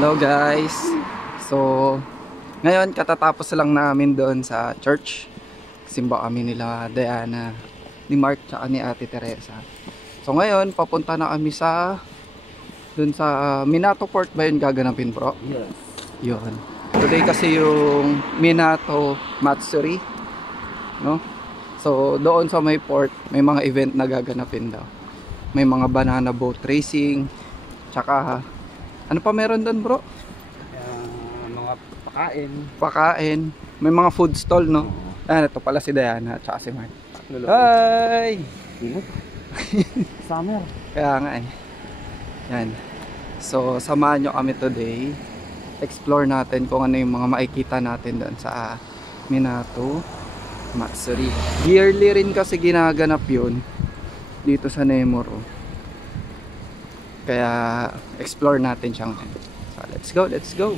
Hello guys. So ngayon katatapos lang namin doon sa church. Simba kami nila Diana, ni Mark tsaka ni Ate Teresa. So ngayon papunta na kami sa doon sa Minato Port ba yun gaganapin, bro? Yes. Yun. Today kasi yung Minato Matsuri, no? So doon sa may port may mga event na gaganapin daw. May mga banana boat racing, tsaka ano pa meron doon, bro? Mga pakain. Pakain. May mga food stall, no? Ito pala si Diana at si Mark. Hi! Summer. Kaya nga eh. Yan. So, samahan nyo kami today. Explore natin kung ano yung mga makikita natin doon sa Minato Matsuri. Yearly rin kasi ginaganap yun dito sa Nemuro. Kaya explore natin siya ngayon. So let's go, let's go.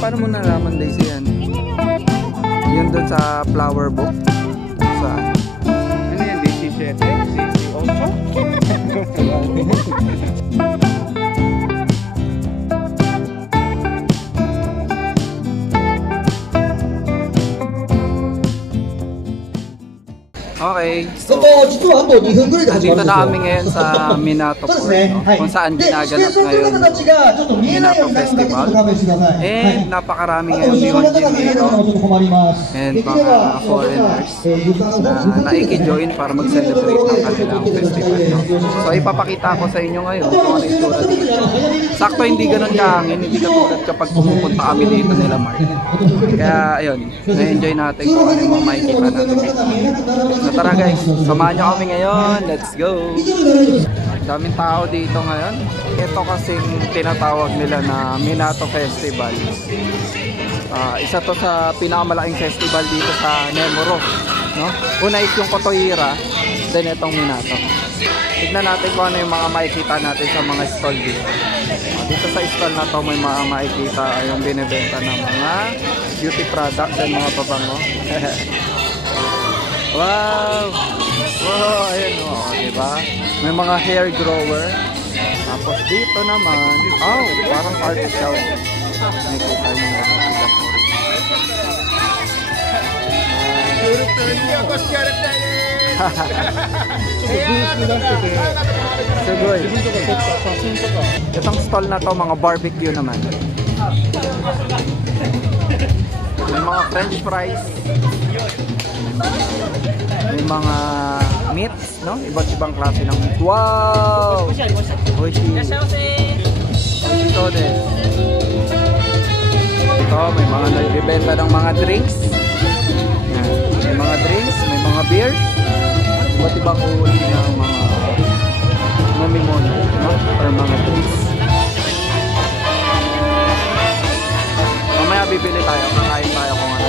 Paano mo nalaman, Daisy, yan? Yun doon sa flower book? Saan? Ano yan? Daisy 7? Daisy 8? Okay, so dito na kami ngayon sa Minato Port, no? Kung saan ginaganap ngayon Minato Festival. And napakarami ngayon Nihonjin dito and mga foreigners na naiki-join para mag-celebrate ng kanilang festival, no? So ipapakita ko sa inyo ngayon kung ano yung itsura dito. Sakto hindi ganun kahangin, hindi katulad kapag pumupunta kami dito nila Mark. Kaya ayun, na-enjoy natin kung ano yung mga makikita natin dito. So tara guys, samahan nyo kami ngayon. Let's go! Daming tao dito ngayon. Ito kasing tinatawag nila na Minato Festival. Isa to sa pinakamalaking festival dito sa Nemuro, no? Una is yung Kotohira, then itong Minato. Tignan natin kung ano yung mga makikita natin sa mga stall dito. Dito sa stall na to may mga makikita yung binibenta ng mga beauty products and mga pabango. Wow! Wow! Ayun o, diba? May mga hair grower. Tapos dito naman, oh, parang art show. Nakikita nyo na sila. Sugoy. Itong stall na to, mga barbecue naman. May mga french fries. May mga meats, no? Iba't ibang klase ng meat. Wow! Oishi. Ito din. Ito, may mga nagbibenta ng mga drinks. Yan. May mga drinks, may mga beers. Iba't ibang uri ng mga mamimona, no? Or mga drinks. Mamaya bibili tayo, kakain tayo kung ano.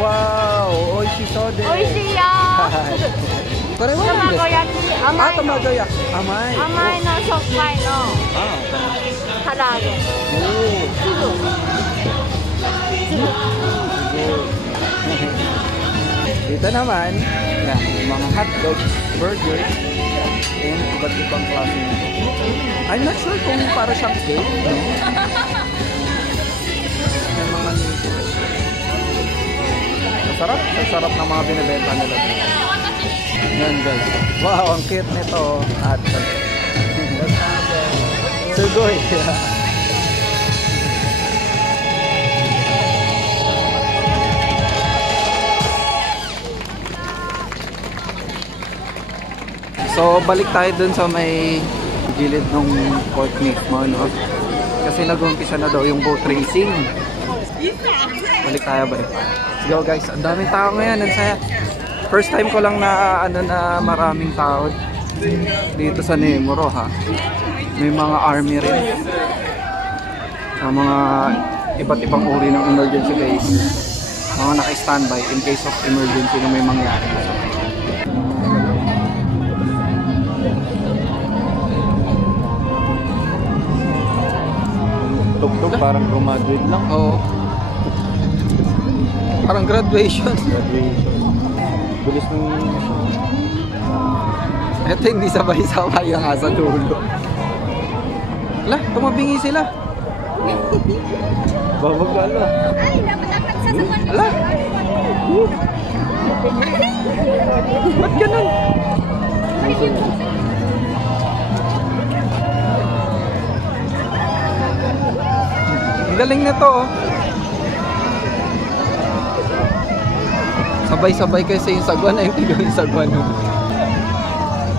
Wow! Oishi soden! Oishi ya! Kore wa nan desu ka? Tamagoyaki. Tamagoyaki. Amai. Amai no shokpai no karage. Oh. Dito naman, yan, mga hotdog, burger, and iba't ibang klase nito. I'm not sure kung para siyang cake, no? May mga noodles. Sarap ng mga binibenta nila. Yan guys. Wow, ang cute nito. At sugoy. So balik tayo dun sa may gilid ng port mismo, no? Kasi nag-umpisa na daw yung boat racing. Balik tayo. Let's go guys, ang daming tao ngayon, ang saya. First time ko lang na maraming tao dito sa Nemuro ha. May mga army rin. Mga iba't ibang uri ng emergency vehicle. Mga naka-standby in case of emergency na may mangyari. Tuk-tuk parang graduate lang. Oo. Parang graduation. Bilis ng... Ito hindi sabay-sabay yung asa dulo. Ala, tumabingi sila. Babagala. Ay, dapat sasaguan niyo. Ala. Ba't ganun? Ang galing na to oh. Sabay-sabay kasi yung sagwan na yung tigaw yung sagwan.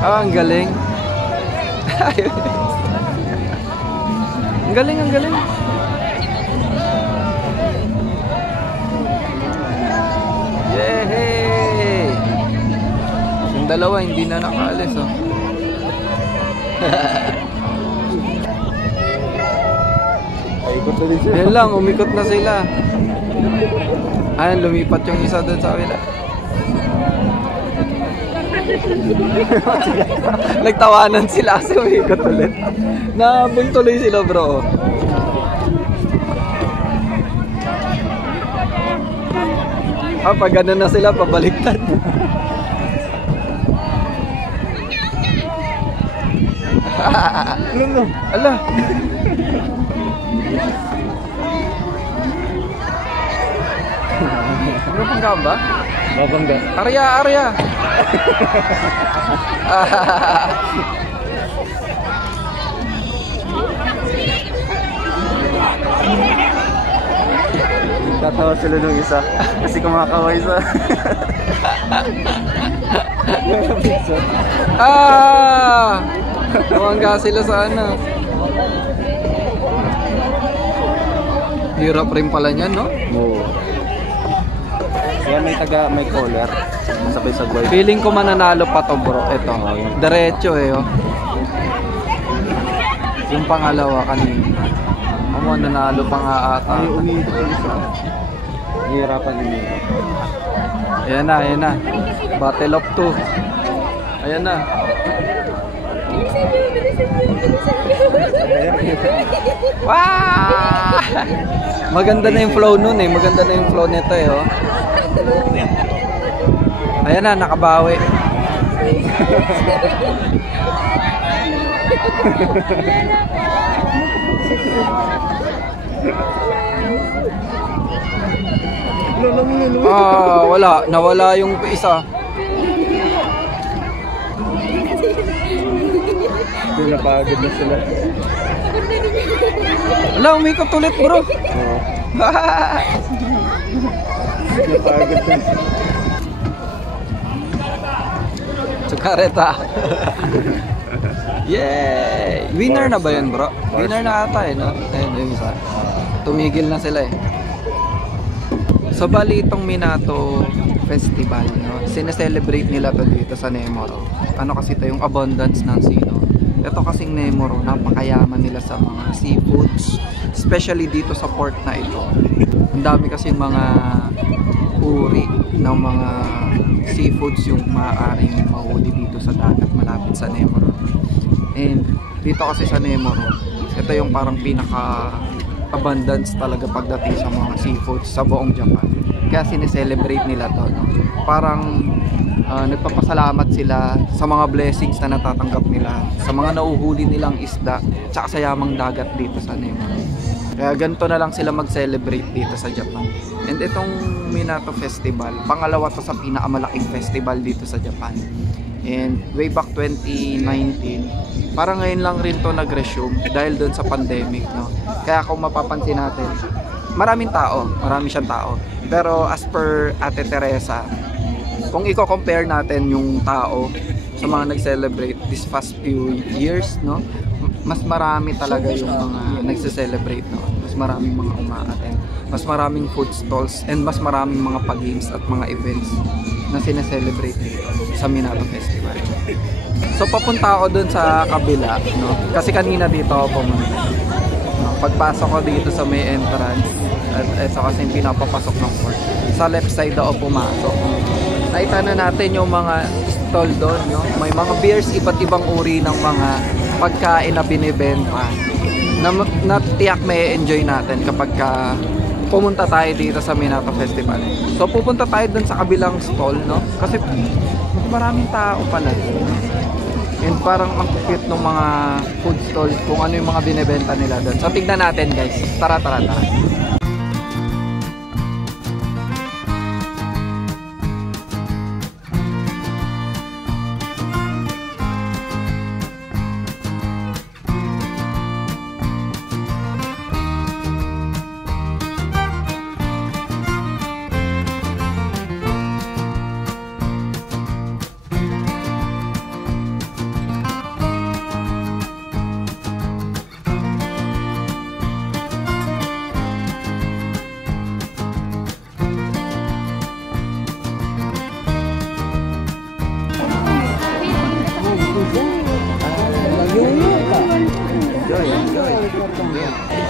Ah, ang galing. Ang galing, ang galing. Yehey! Yung dalawa hindi na nakaalis oh. Ikot na din siya. Yan lang, umikot na sila. Ayan, lumipat yung isa doon sa kabila. Nagtawanan sila kasi umikot ulit. Nahabol tuloy sila bro. Ah, pag gano'n na sila, pabaliktad. Ala. Ano pang gamba? Babangga. Arya, Arya. Tatawa sila nung isa kasi kumakaway sa... Tumangga sila sa ano. Hirap rin pala niyan, no? Oo. Kaya may collar. Masabay sa guide. Feeling ko mananalo pa to bro. Ito, diretso eh oh. Yung pangalawa kanina. Amo nanalo pa nga ata. Ay, umikot yung isa. Nahihirapan din. Ayan na, ayan na. Battle of 2. Ayan na. Wow! Maganda na yung flow nun eh. Maganda na yung flow nito eh oh. Ayan na, nakabawi. Ah, wala. Nawala yung isa. Napagod na sila. Wala, umikot ulit bro. Oo. Napagod na sila. Sukareta. Yay! Winner na ba yun bro? Winner na ata eh, no? Ayun yung isa. Tumigil na sila eh. So bali itong Minato Festival, no? Sineselebrate nila to dito sa Nemuro. Ano kasi ito yung abundance ng sino. Ito kasing Nemuro, napakayaman nila sa mga seafoods. Especially dito sa port na ito. Ang dami kasing mga uri ng mga seafoods yung maaaring mahuli dito sa dagat malapit sa Nemuro. And dito kasi sa Nemuro, ito yung parang pinaka abundance talaga pagdating sa mga seafoods sa buong Japan. Kaya sineselebrate nila to, no? Parang nagpapasalamat sila sa mga blessings na natatanggap nila, sa mga nauhuli nilang isda, tsaka sa yamang dagat dito sa Nemuro. Kaya ganito na lang sila mag-celebrate dito sa Japan. And itong Minato Festival, pangalawa to sa pinakamalaking festival dito sa Japan. And way back 2019, parang ngayon lang rin to nag-resume dahil doon sa pandemic, no? Kaya kung mapapansin natin, marami siyang tao. Pero as per Ate Teresa, kung i-compare natin yung tao sa mga nag-celebrate this past few years, no? Mas marami talaga yung mga nagse-celebrate, no? Mas maraming mga uma-attend. mas maraming food stalls, and mas maraming mga pag-games at mga events na sineselebrate dito sa Minato Festival. So papunta ako dun sa kabila, no? Kasi kanina dito ako pumunta. No? Pagpasok ko dito sa may entrance, at ito kasi yung pinapapasok ng court. Sa left side ako pumasok. Nakita na natin yung mga stall doon, no? May mga beers, iba't ibang uri ng mga pagkain na binibenta. Na tiyak may enjoy natin kapag pumunta tayo dito sa Minato Festival. So pupunta tayo dun sa kabilang stall, no? Kasi maraming tao pala. And parang ang cute ng mga food stalls kung ano yung mga binibenta nila doon. So tignan natin guys. Tara.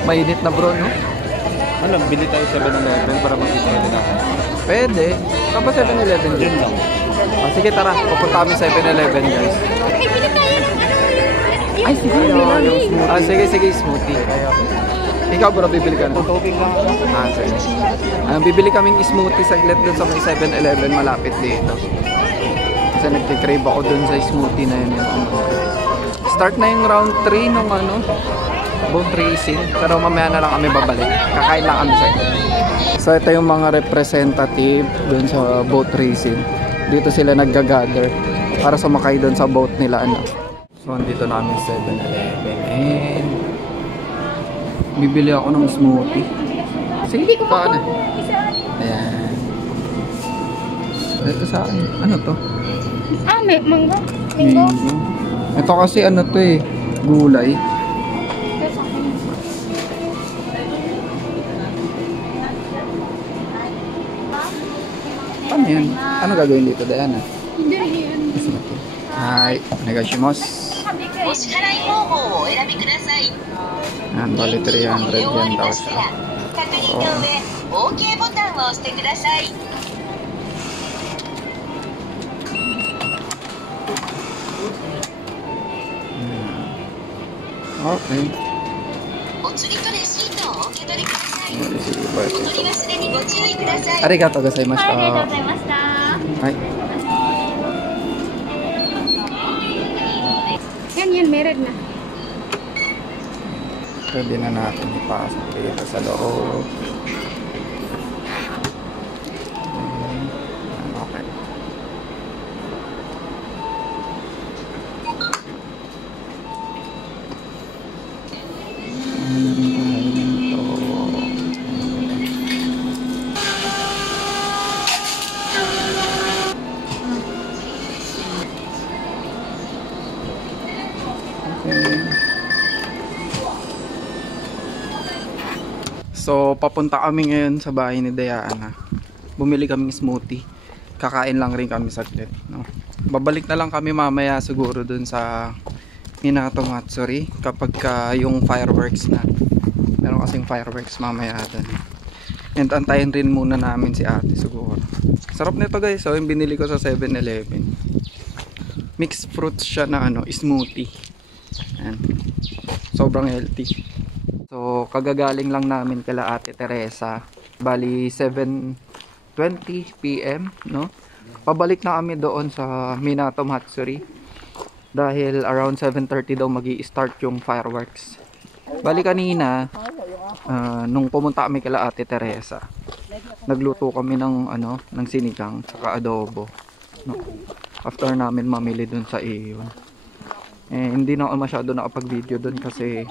Mainit na bro, no? Ano, bili tayo 7-Eleven para makita natin ako. Pwede. Saan ba 7-Eleven dyan? Lang. Sige tara, pupunta kami 7-Eleven guys. Ay sige. Sige, smoothie. Ikaw bro, bibili ka na? Tutuking lang ako. Sige. Bibili kaming smoothie saglit dun sa may 7-Eleven malapit dito. Kasi nagkikrave ako dun sa smoothie na yun. Start na yung round 3 nung boat racing, pero mamaya na lang kami babalik. Kakain lang kami saglit. So ito yung mga representative dun sa boat racing. Dito sila nagga-gather para sumakay dun sa boat nila. So andito namin 7-Eleven and bibili ako ng smoothie. Sige, kaan na. Ayan. Ito sa akin. Ano to? May mango. Mango. Ito kasi ano to gulay. Ano yan? Ano gagawin dito, Diana? Hi, onegaishimasu. Yan, bali 300 yen daw siya. Okay. Arigatou gozaimashita. Hai. Yan, meron na. Pwede na natin ipasok dito sa loob. Okay. So, papunta kami ngayon sa bahay ni Diana. Bumili kaming smoothie. Kakain lang rin kami saglit, no? Babalik na lang kami mamaya siguro dun sa Minato Matsuri kapag yung fireworks na. Meron kasing fireworks mamaya dun. And antayin rin muna namin si ate siguro. Sarap nito guys. So, yung binili ko sa 7-Eleven. Mixed fruits siya na smoothie. Ayan. Sobrang healthy. So, kagagaling lang namin kila Ate Teresa. Bali, 7:20 PM, no? Pabalik na kami doon sa Minato Matsuri. Dahil around 7:30 daw magi-start yung fireworks. Bali kanina, nung pumunta kami kila Ate Teresa, nagluto kami ng sinigang saka adobo, no? After namin mamili doon sa iyon. Hindi na ako masyado nakapag-video doon kasi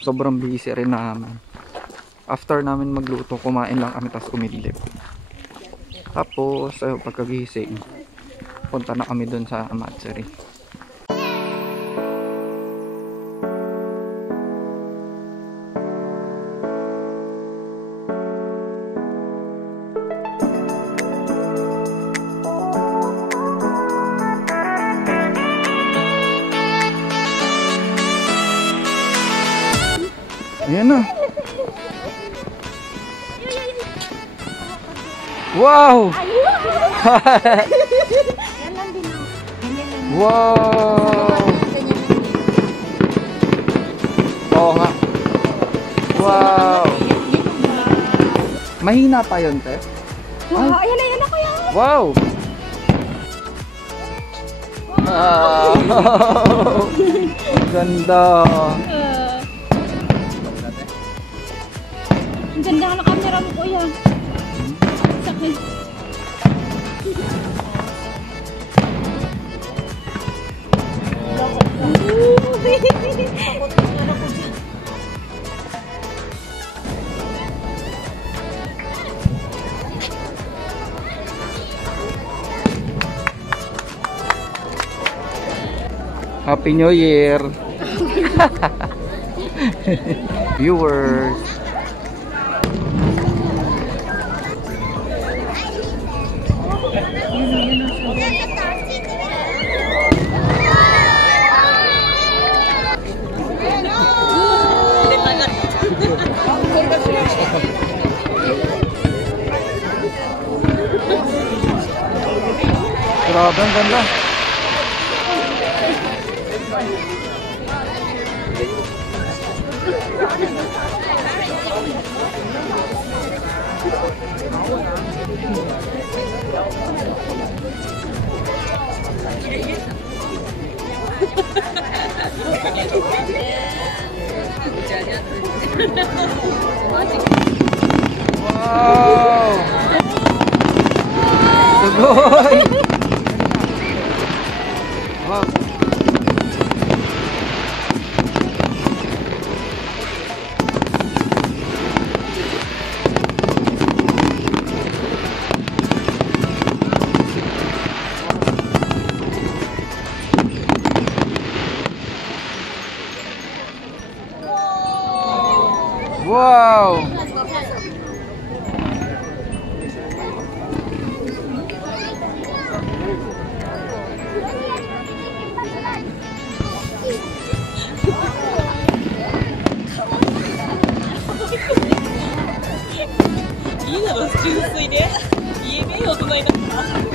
sobrang busy rin namin. After namin magluto, kumain lang kami tapos umidlip. Tapos pagkagising, punta na kami dun sa Matsuri. Ayan na. Wow! Wow! Oo nga. Wow! Mahina pa yun, te? Wow, ayan na kuya. Wow! Wow! Ganda! Ang ganda ka na camera mo kuya. Sakit. Happy New Year! Viewers! Grabe, ang ganda! Wow! Sugoy! Wow! Wow!いいだろ純粋で家で大人になった